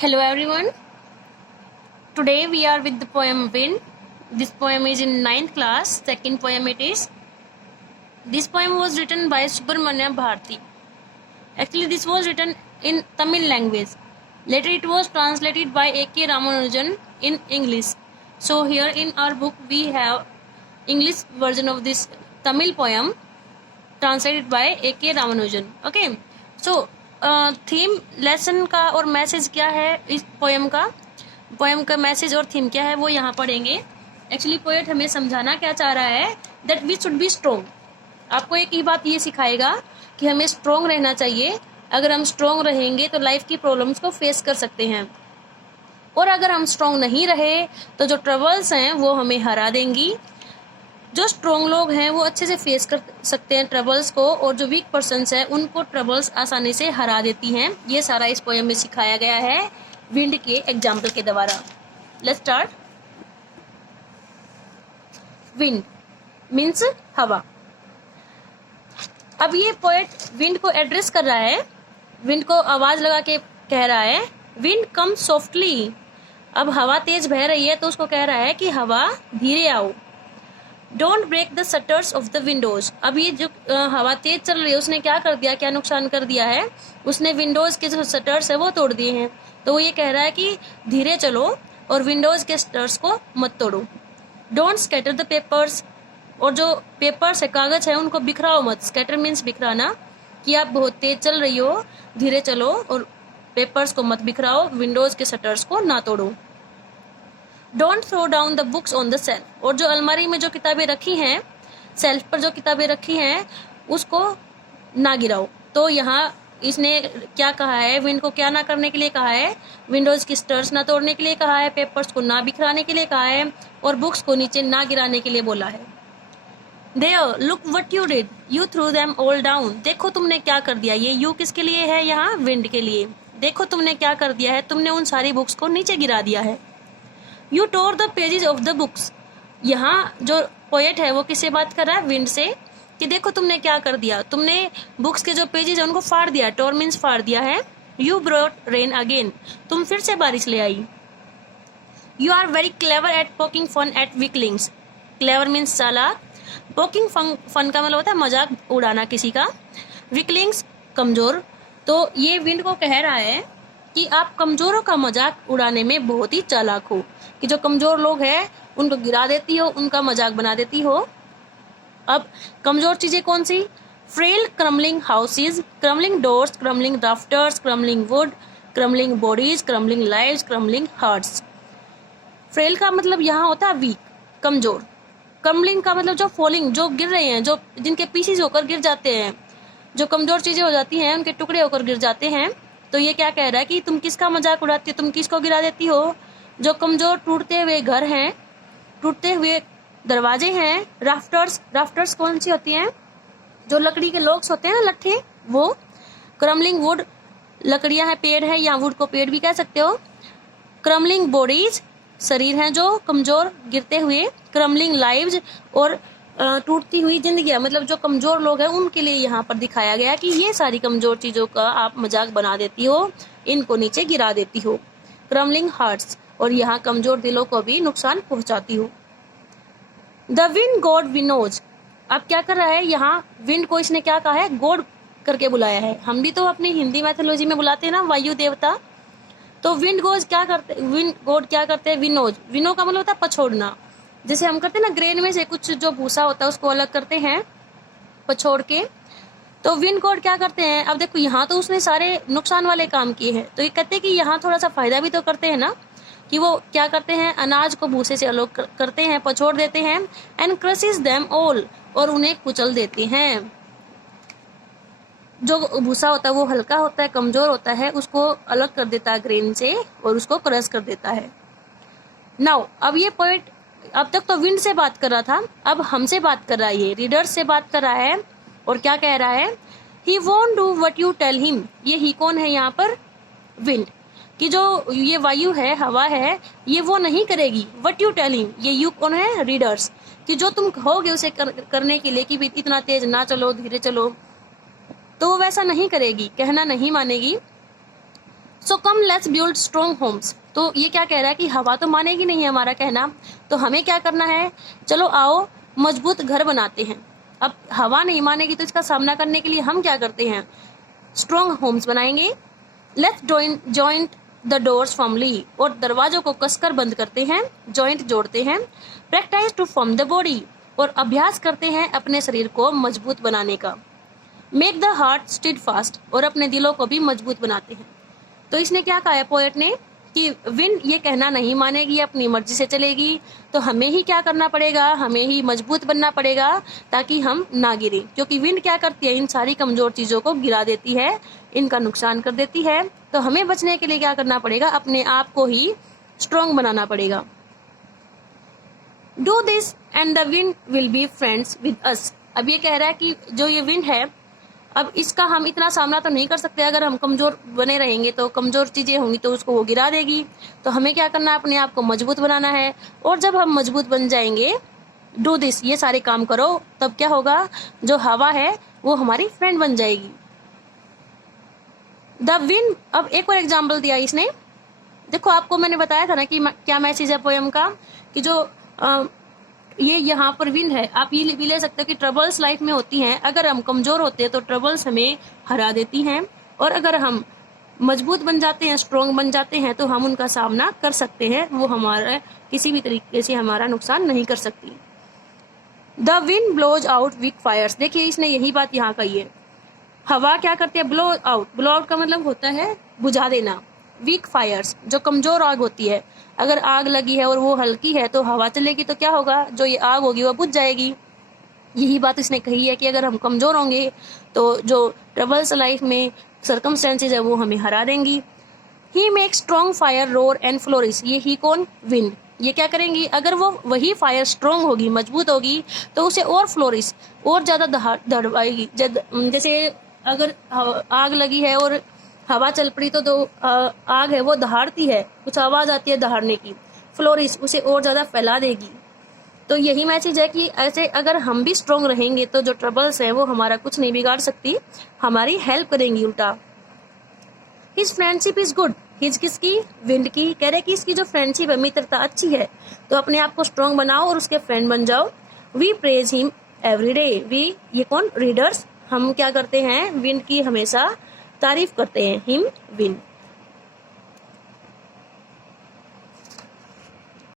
Hello everyone. Today we are with the poem Wind. This poem is in 9th class. Second poem it is. This poem was written by Subramanya Bharati. Actually this was written in Tamil language. Later it was translated by A.K. Ramanujan in English. So here in our book we have English version of this Tamil poem translated by A.K. Ramanujan. Okay. So theme lesson का और message क्या है इस poem का message और theme क्या है वो यहाँ पढ़ेंगे। एक्चुअली पोएट हमें समझाना क्या चाह रहा है that we should be strong. आपको एक ही बात ये सिखाएगा कि हमें स्ट्रोंग रहना चाहिए। अगर हम स्ट्रोंग रहेंगे तो लाइफ की प्रॉब्लम्स को फेस कर सकते हैं, और अगर हम स्ट्रोंग नहीं रहे तो जो ट्रबल्स हैं वो हमें हरा देंगी। जो स्ट्रोंग लोग हैं वो अच्छे से फेस कर सकते हैं ट्रबल्स को, और जो वीक पर्सन्स हैं उनको ट्रबल्स आसानी से हरा देती हैं। ये सारा इस पोएम में सिखाया गया है विंड के एग्जाम्पल के द्वारा। Let's start. विंड मीन्स हवा। अब ये पोएट विंड को एड्रेस कर रहा है, विंड को आवाज लगा के कह रहा है विंड कम सॉफ्टली। अब हवा तेज बह रही है तो उसको कह रहा है कि हवा धीरे आओ। Don't break the shutters of the windows. अब ये जो हवा तेज चल रही है उसने क्या कर दिया, क्या नुकसान कर दिया है, उसने विंडोज के जो शटर्स है वो तोड़ दिए हैं। तो वो ये कह रहा है कि धीरे चलो और विंडोज के शटर्स को मत तोड़ो। डोंट स्कैटर द पेपर्स, और जो पेपर्स है कागज है उनको बिखराओ मत। स्कैटर मीन्स बिखराना, कि आप बहुत तेज चल रही हो, धीरे चलो और पेपर्स को मत बिखराओ, विंडोज के शटर्स को ना तोड़ो। Don't throw down the books on the shelf, और जो अलमारी में जो किताबें रखी हैं, सेल्फ पर जो किताबें रखी हैं उसको ना गिराओ। तो यहाँ इसने क्या कहा है, विंड को क्या ना करने के लिए कहा है, विंडोज की स्टर्स ना तोड़ने के लिए कहा है, पेपर्स को ना बिखराने के लिए कहा है, और बुक्स को नीचे ना गिराने के लिए बोला है। There, look what you did. You threw them all down. देखो तुमने क्या कर दिया। ये यू किसके लिए है, यहाँ विंड के लिए। देखो तुमने क्या कर दिया है, तुमने उन सारी बुक्स को नीचे गिरा दिया है। You tore the pages of the books. यहाँ जो पोएट है वो किससे बात कर रहा है, विंड से, कि देखो तुमने क्या कर दिया, तुमने बुक्स के जो पेजेस है उनको फाड़ दिया। टोर मीन्स फाड़ दिया है। You brought rain again. तुम फिर से बारिश ले आई। You are very clever at poking fun at weaklings. Clever means चालाक। पोकिंग फन का मतलब होता है मजाक उड़ाना किसी का। वीकलिंग्स कमजोर। तो ये विंड को कह रहा है कि आप कमजोरों का मजाक उड़ाने में बहुत ही चालाक हो, कि जो कमजोर लोग हैं उनको गिरा देती हो, उनका मजाक बना देती हो। अब कमजोर चीजें कौन सी, frail crumbling houses, crumbling doors, crumbling rafters, crumbling wood, crumbling bodies, crumbling lives, crumbling hearts. Frail का मतलब यहाँ होता है वीक, कमजोर। क्रम्बलिंग का मतलब जो फॉलिंग, जो गिर रहे हैं, जो जिनके पीसेस होकर गिर जाते हैं, जो कमजोर चीजें हो जाती हैं उनके टुकड़े होकर गिर जाते हैं। तो ये क्या कह रहा है कि तुम किसका मजाक उड़ाती हो, तुम किसको गिरा देती हो, जो कमजोर टूटते हुए घर हैं, टूटते हुए दरवाजे हैं। राफ्टर्स, राफ्टर्स कौन सी होती हैं, जो लकड़ी के लॉक्स होते हैं ना, लट्ठे, वो। क्रम्बलिंग वुड, लकड़ियां हैं, पेड़ है, या वुड को पेड़ भी कह सकते हो। क्रम्बलिंग बॉडीज, शरीर हैं जो कमजोर गिरते हुए। क्रम्बलिंग लाइव्स, और टूटती हुई जिंदगियां, मतलब जो कमजोर लोग हैं उनके लिए यहाँ पर दिखाया गया कि ये सारी कमजोर चीजों का आप मजाक बना देती हो, इनको नीचे गिरा देती हो। क्रम्बलिंग हार्ट्स, और यहाँ कमजोर दिलों को भी नुकसान पहुंचाती हो। The wind god winnows. अब क्या कर रहा है, यहाँ विंड को इसने क्या कहा है, गॉड करके बुलाया है। हम भी तो अपनी हिंदी मैथोलॉजी में बुलाते हैं ना वायु देवता। तो विंड गॉड क्या करते हैं, विनोज। विनो का मतलब होता है पछोड़ना। जैसे हम करते हैं ना, ग्रेन में से कुछ जो भूसा होता है उसको अलग करते हैं पछोड़ के। तो विंड गॉड क्या करते हैं, अब देखो यहाँ तो उसने सारे नुकसान वाले काम किए हैं, तो ये कहते हैं कि यहाँ थोड़ा सा फायदा भी तो करते हैं ना, कि वो क्या करते हैं, अनाज को भूसे से अलग करते हैं, पछोड़ देते हैं। एंड क्रशेस देम ऑल, और उन्हें कुचल देते हैं। जो भूसा होता है वो हल्का होता है, कमजोर होता है, उसको अलग कर देता है ग्रेन से और उसको क्रश कर देता है। नाउ अब ये पोएट अब तक तो विंड से बात कर रहा था, अब हमसे बात कर रहा है, ये रीडर्स से बात कर रहा है। और क्या कह रहा है, he won't do what you tell him. ये ही कौन है यहाँ पर, विंड, कि जो ये वायु है, हवा है, ये वो नहीं करेगी व्हाट यू टेल हिम। ये यू कौन है, रीडर्स, कि जो तुम कहोगे उसे करने के लिए कि इतना तेज ना चलो, धीरे चलो, तो वो वैसा नहीं करेगी, कहना नहीं मानेगी। So come let's build strong homes. तो ये क्या कह रहा है कि हवा तो मानेगी नहीं हमारा कहना, तो हमें क्या करना है, चलो आओ मजबूत घर बनाते हैं। अब हवा नहीं मानेगी तो इसका सामना करने के लिए हम क्या करते हैं, स्ट्रॉन्ग होम्स बनाएंगे। Let's joint the doors firmly, और दरवाजों को कसकर बंद करते हैं, जॉइंट जोड़ते हैं। Practice to form the body, और अभ्यास करते हैं अपने शरीर को मजबूत बनाने का। मेक द हार्ट स्टिड फास्ट, और अपने दिलों को भी मजबूत बनाते हैं। तो इसने क्या कहा है पोएट ने कि विंड ये कहना नहीं मानेगी, अपनी मर्जी से चलेगी, तो हमें ही क्या करना पड़ेगा, हमें ही मजबूत बनना पड़ेगा ताकि हम ना गिरे, क्योंकि विंड क्या करती है, इन सारी कमजोर चीजों को गिरा देती है, इनका नुकसान कर देती है। तो हमें बचने के लिए क्या करना पड़ेगा, अपने आप को ही स्ट्रॉन्ग बनाना पड़ेगा। Do this and the wind will be friends with us. अब ये कह रहा है कि जो ये विंड है, अब इसका हम इतना सामना तो नहीं कर सकते, अगर हम कमजोर बने रहेंगे तो कमजोर चीजें होंगी तो उसको वो गिरा देगी। तो हमें क्या करना है, अपने आप को मजबूत बनाना है, और जब हम मजबूत बन जाएंगे, डू दिस, ये सारे काम करो, तब क्या होगा, जो हवा है वो हमारी फ्रेंड बन जाएगी। द विंड, अब एक और एग्जाम्पल दिया इसने। देखो आपको मैंने बताया था ना कि क्या मैसेज है पोएम का, कि जो ये यहाँ पर विंड है, आप ये भी ले सकते हो कि ट्रबल्स लाइफ में होती हैं, अगर हम कमजोर होते हैं तो ट्रबल्स हमें हरा देती हैं, और अगर हम मजबूत बन जाते हैं, स्ट्रॉन्ग बन जाते हैं, तो हम उनका सामना कर सकते हैं, वो हमारा किसी भी तरीके से हमारा नुकसान नहीं कर सकती। The wind blows out weak fires, देखिए इसने यही बात यहाँ कही है, हवा क्या करती है, ब्लो आउट, ब्लो आउट का मतलब होता है बुझा देना, वीक फायर्स, जो कमजोर आग होती है, अगर आग लगी है और वो हल्की है तो हवा चलेगी तो क्या होगा, जो ये आग होगी वो बुझ जाएगी। यही बात इसने कही है कि अगर हम कमजोर होंगे तो जो ट्रबल्स लाइफ में सर्कमस्टेंसेज है वो हमें हरा देंगी। He make strong fire roar and flourish, ये ही कौन, विंड, ये क्या करेंगी, अगर वो वही फायर स्ट्रॉन्ग होगी, मजबूत होगी, तो उसे और फ्लोरिश, और ज्यादा दहाड़ेगी। जैसे अगर आग लगी है और हवा चल पड़ी तो आग है वो दहाड़ती है, कुछ आवाज आती है दहाड़ने की, फ्लोरिश उसे और ज्यादा फैला देगी। तो यही मैसेज है कि ऐसे अगर हम भी स्ट्रॉन्ग रहेंगे तो जो ट्रबल्स हैं वो हमारा कुछ नहीं बिगाड़ सकती, हमारी हेल्प करेंगी उल्टा। His friendship is good, his किसकी, विंड की, कह रहे कि इसकी जो फ्रेंडशिप है, मित्रता अच्छी है, तो अपने आप को स्ट्रॉन्ग बनाओ और उसके फ्रेंड बन जाओ। We praise him every day, we ये कौन, रीडर्स, हम क्या करते हैं, विंड की हमेशा तारीफ करते हैं, हिम विंड।